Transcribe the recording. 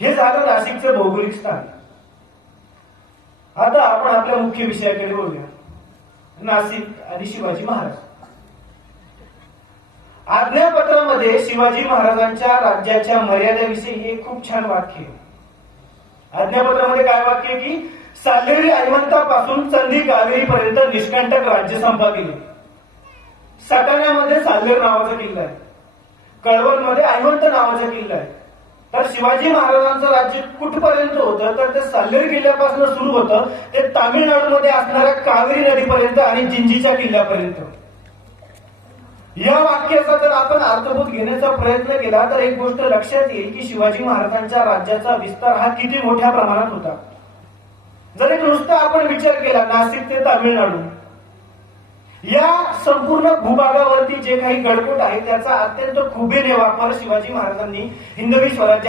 हे झालं नाशिकचं भौगोलिक स्थान. आता आपण आपल्या मुख्य विषयाकडे बोलूया. नाशिक आणि शिवाजी महाराज. आज्ञापत्रामध्ये शिवाजी महाराजांच्या राज्याच्या मर्यादेविषयी हे खूप छान वाक्य आहे. आज्ञापत्रामध्ये काय वाक्य आहे की साल्हेरी ऐवंतापासून चंदी कावेरीपर्यंत निष्कंटक राज्य संपादिले सटाण्यामध्ये साल्हेर नावाचा किल्ला आहे. कळवणमध्ये ऐवंत नावाचा किल्ला आहे. तर शिवाजी महाराजांचं राज्य कुठपर्यंत होतं? तर ते सल्लेर किल्ल्यापासून सुरू होतं. ते तामिळनाडूमध्ये असणाऱ्या कावेरी नदीपर्यंत आणि जिंजीच्या किल्ल्यापर्यंत. या वाक्याचा जर आपण अर्थभूत घेण्याचा प्रयत्न केला तर एक गोष्ट लक्षात येईल की शिवाजी महाराजांच्या राज्याचा विस्तार हा किती मोठ्या प्रमाणात होता. जर एक नुसता आपण विचार केला नाशिक ते तामिळनाडू या संपूर्ण भूभागावरती जे काही गडकोट आहे त्याचा अत्यंत खुबीने वापर शिवाजी महाराजांनी हिंदवी स्वराज्य